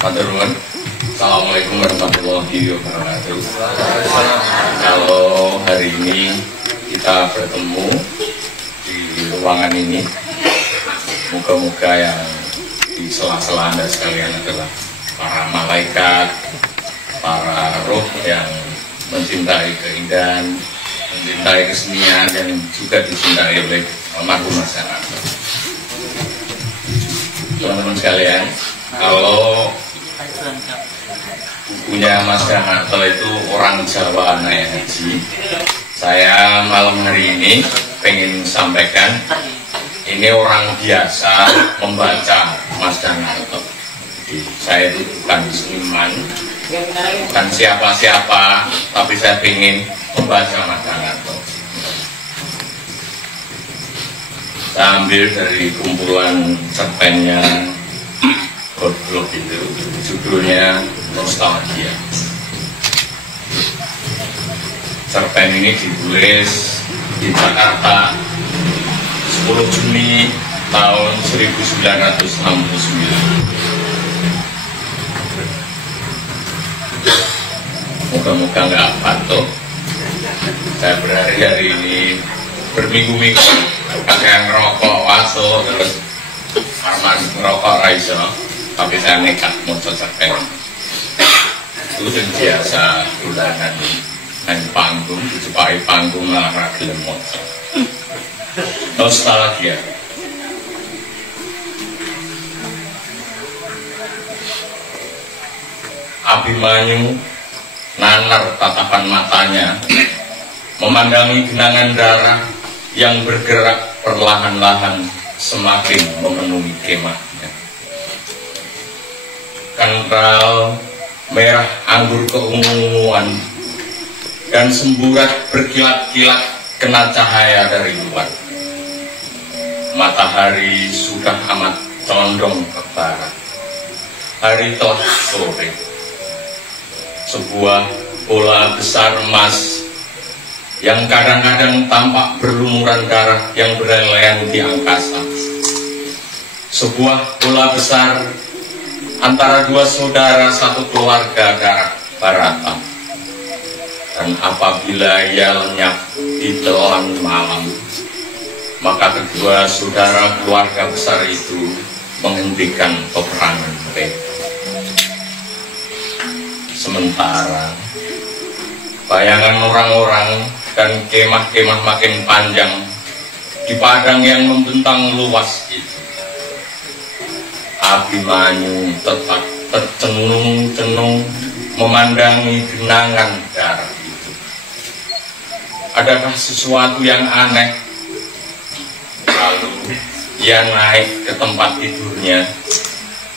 Matur nuwun. Assalamualaikum warahmatullahi wabarakatuh. Kalau hari ini kita bertemu di ruangan ini, moga-moga yang di sela-sela Anda sekalian adalah para malaikat, para roh yang mencintai keindahan, mencintai kesenian, dan juga dicintai oleh almarhum masyarakat. Teman-teman sekalian, kalau bukunya Mas Jahanto itu Orang Jawa Naik Haji, saya malam hari ini pengen sampaikan, ini orang biasa membaca Mas Jahanto. Saya itu bukan seniman, bukan siapa-siapa, tapi saya ingin membaca Mas Jahanto. Saya ambil dari kumpulan cerpennya Goblok itu, judulnya Nostalgia. Cerpen ini ditulis di Jakarta 10 Juni tahun 1969. Moga-moga nggak patuh. Saya berhari-hari ini berminggu-minggu pakai ngerokok waso terus arman ngerokok raiso, tapi saya nekat mau cerpen. Itu yang biasa dolanan main panggung, dicepai panggung malah ragilem motor. Nostalgia. Abimanyu nanar tatapan matanya, memandangi genangan darah yang bergerak perlahan-lahan semakin memenuhi kemahnya. Kentral merah anggur keunguan dan semburat berkilat-kilat kena cahaya dari luar. Matahari sudah amat condong ke barat. Hari telah sore. Sebuah bola besar emas yang kadang-kadang tampak berlumuran darah yang berlelehan di angkasa. Sebuah bola besar antara dua saudara satu keluarga darah Barata. Dan apabila ia lenyap di telan malam, maka kedua saudara keluarga besar itu menghentikan peperangan mereka. Sementara bayangan orang-orang dan kemah-kemah makin panjang di padang yang membentang luas itu, Abimanyu tetap tercenung-cenung memandangi genangan darah itu. Adakah sesuatu yang aneh? Lalu ia naik ke tempat tidurnya,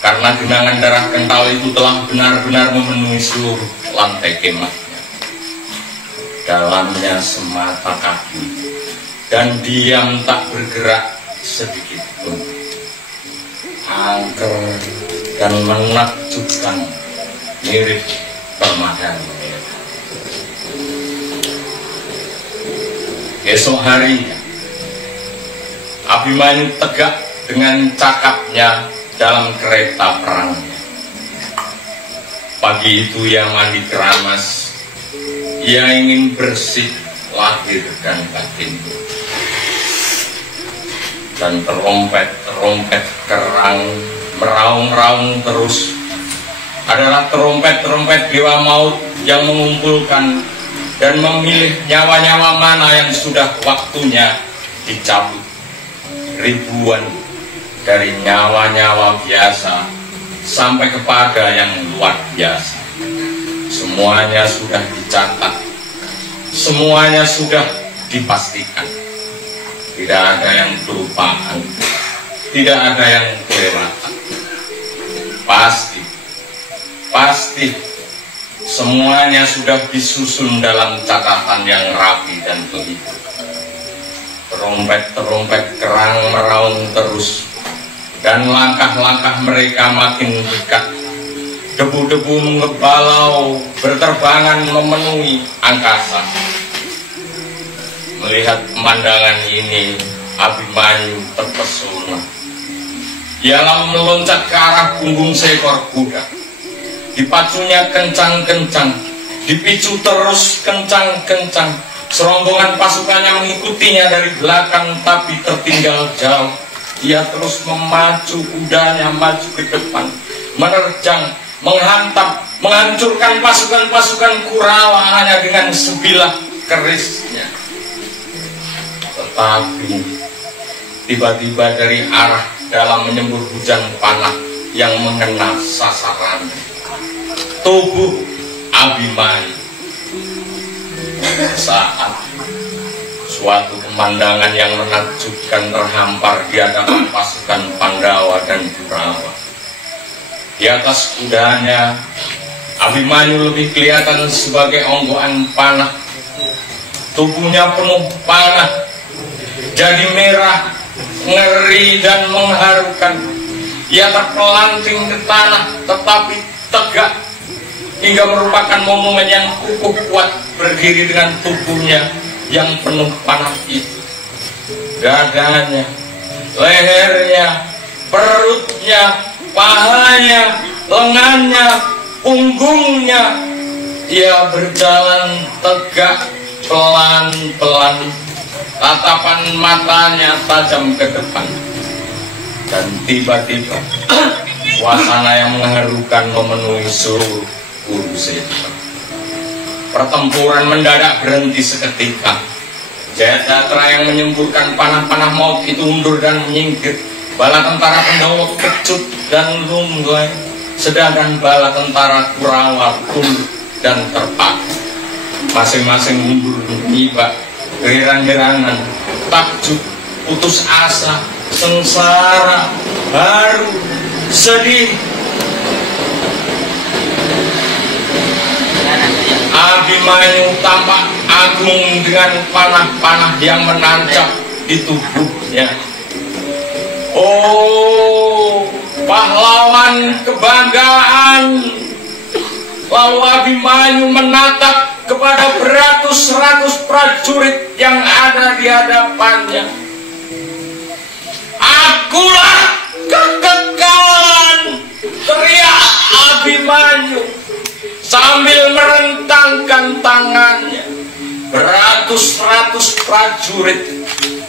karena genangan darah kental itu telah benar-benar memenuhi seluruh lantai kemahnya. Dalamnya semata kaki dan diam tak bergerak sedikit pun. Angker dan menakjubkan, mirip permadani. Esok harinya Abimanyu tegak dengan cakapnya dalam kereta perangnya. Pagi itu ia mandi keramas. Ia ingin bersih lahir dan batin. Dan terompet kerang meraung-raung terus adalah terompet dewa maut yang mengumpulkan dan memilih nyawa-nyawa mana yang sudah waktunya dicabut. Ribuan dari nyawa-nyawa biasa sampai kepada yang luar biasa. Semuanya sudah dicatat, semuanya sudah dipastikan. Tidak ada yang kelupaan, tidak ada yang kelewatan. Pasti semuanya sudah disusun dalam catatan yang rapi dan teliti. Terompet kerang meraung terus, dan langkah-langkah mereka makin dekat. Debu-debu mengebalau berterbangan memenuhi angkasa. Melihat pemandangan ini, Abimanyu terpesona. Ia lalu meloncat ke arah punggung seekor kuda. Dipacunya kencang-kencang, dipicu terus kencang-kencang. Serombongan pasukannya mengikutinya dari belakang tapi tertinggal jauh. Ia terus memacu kudanya maju ke depan, menerjang, menghantam, menghancurkan pasukan-pasukan Kurawa hanya dengan sebilah kerisnya. Tetapi tiba-tiba dari arah dalam menyembur hujan panah yang mengena sasaran tubuh Abimanyu. Saat suatu pemandangan yang menakjubkan terhampar di hadapan pasukan Pandawa dan Kurawa. Di atas kudanya, Abimanyu lebih kelihatan sebagai onggoan panah. Tubuhnya penuh panah, jadi merah, ngeri dan mengharukan. Ia terpelanting ke tanah tetapi tegak, hingga merupakan monumen yang kukuh kuat berdiri dengan tubuhnya yang penuh panah itu. Dadanya, lehernya, perutnya, pahanya, lengannya, punggungnya, ia berjalan tegak pelan-pelan. Tatapan matanya tajam ke depan. Dan tiba-tiba suasana yang mengharukan memenuhi seluruh Kurusetra. Pertempuran mendadak berhenti seketika. Jayadratara yang menyemburkan panah-panah maut itu mundur dan menyingkir. Bala tentara Pandawa kecut dan lunglai, sedangkan bala tentara Kurawa tunduk dan terpaku. Masing-masing mundur menyimak, keheran-heranan, takjub, putus asa, sengsara, haru, sedih. Abimanyu tampak agung dengan panah-panah yang menancap di tubuhnya. Oh, pahlawan kebanggaan. Lalu Abimanyu menatap kepada beratus-ratus prajurit yang ada di hadapannya. Akulah kekekalan, teriak Abimanyu sambil merentangkan tangannya. Beratus-ratus prajurit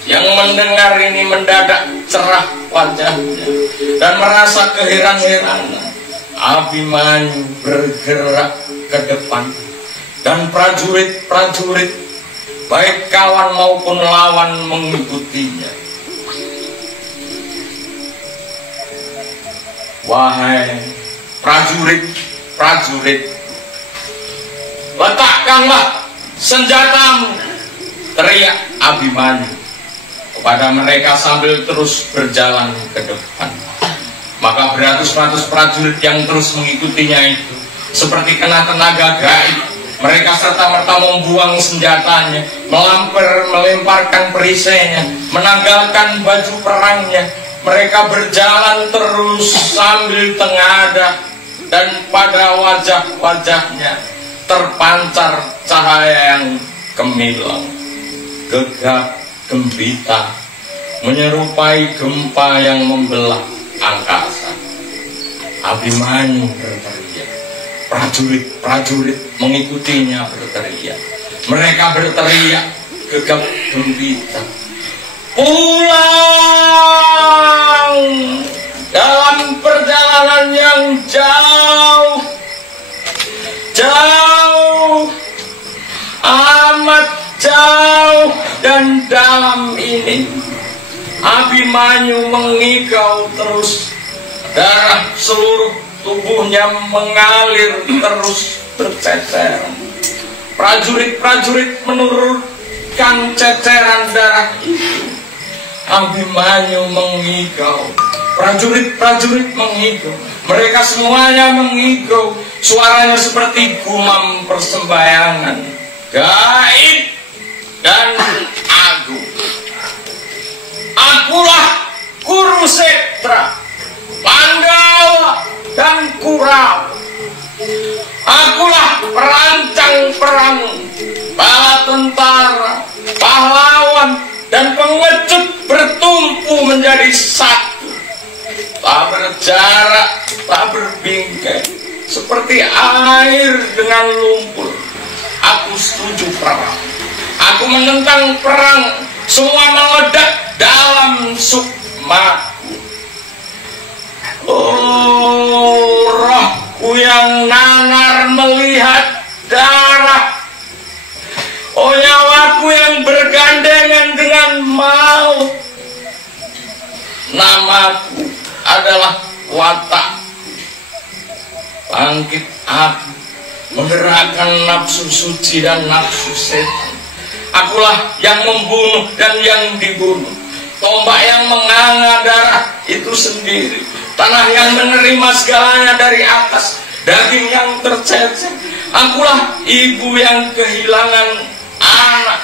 yang mendengar ini mendadak cerah wajahnya dan merasa keheran-heranan. Abimanyu bergerak ke depan dan prajurit-prajurit baik kawan maupun lawan mengikutinya. Wahai prajurit-prajurit, letakkanlah senjatamu, teriak Abimanyu kepada mereka sambil terus berjalan ke depan. Maka beratus-ratus prajurit yang terus mengikutinya itu seperti kena tenaga gaib. Mereka serta-merta membuang senjatanya, melemparkan perisainya, menanggalkan baju perangnya. Mereka berjalan terus sambil tengadah, dan pada wajah-wajahnya terpancar cahaya yang gemilang, gegap gempita, menyerupai gempa yang membelah angkasa. Abimanyu berteriak, prajurit-prajurit mengikutinya berteriak. Mereka berteriak gegap gempita, pulang dalam perjalanan yang jauh, jauh, amat jauh dan dalam ini. Abimanyu mengigau terus, darah seluruh tubuhnya mengalir terus berceceran. Prajurit-prajurit menurunkan ceceran darah itu. Abimanyu mengigau, prajurit-prajurit mengigau, mereka semuanya mengigau. Suaranya seperti gumam persembahyangan, gaib dan agung. Akulah Kurusetra, Pandawa dan Kurawa. Akulah perancang perang, bala tentara, pahlawan dan pengecut bertumpu menjadi satu. jarak tak berbingkai, seperti air dengan lumpur. Aku setuju perang. Aku menentang perang. Semua meledak dalam sukmaku. Oh, rohku yang nanar melihat darah. Oh, nyawaku yang bergandengan dengan maut. Namaku adalah watak. Bangkit aku, menggerakkan nafsu suci dan nafsu setan. Akulah yang membunuh dan yang dibunuh. Tombak yang menganga darah itu sendiri. Tanah yang menerima segalanya dari atas. Daging yang tercecer. Akulah ibu yang kehilangan anak.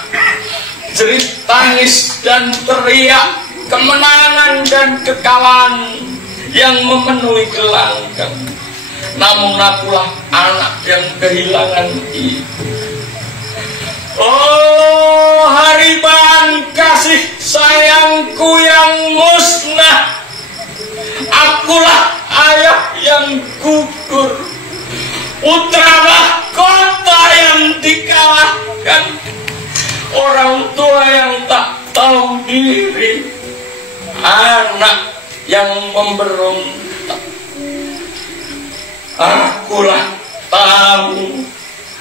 Jerit tangis dan teriak, kemenangan dan kekalahan yang memenuhi gelanggang. Namun akulah anak yang kehilangan ibu. Oh, hariban kasih sayangku yang musnah. Akulah ayah yang gugur. Putra mahkota yang dikalahkan. Orang tua yang tak tahu diri. Anak yang memberontak. Akulah tamu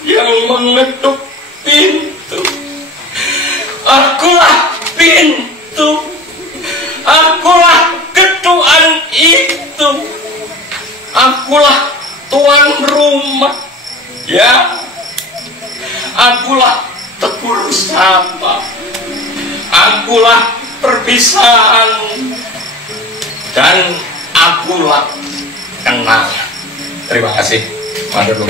yang mengetuk pintu. Akulah pintu. Akulah ketuan itu. Akulah tuan rumah. Ya, akulah tegur sapa. Akulah perpisahan. Dan akulah kenangan. Terima kasih. Mandor.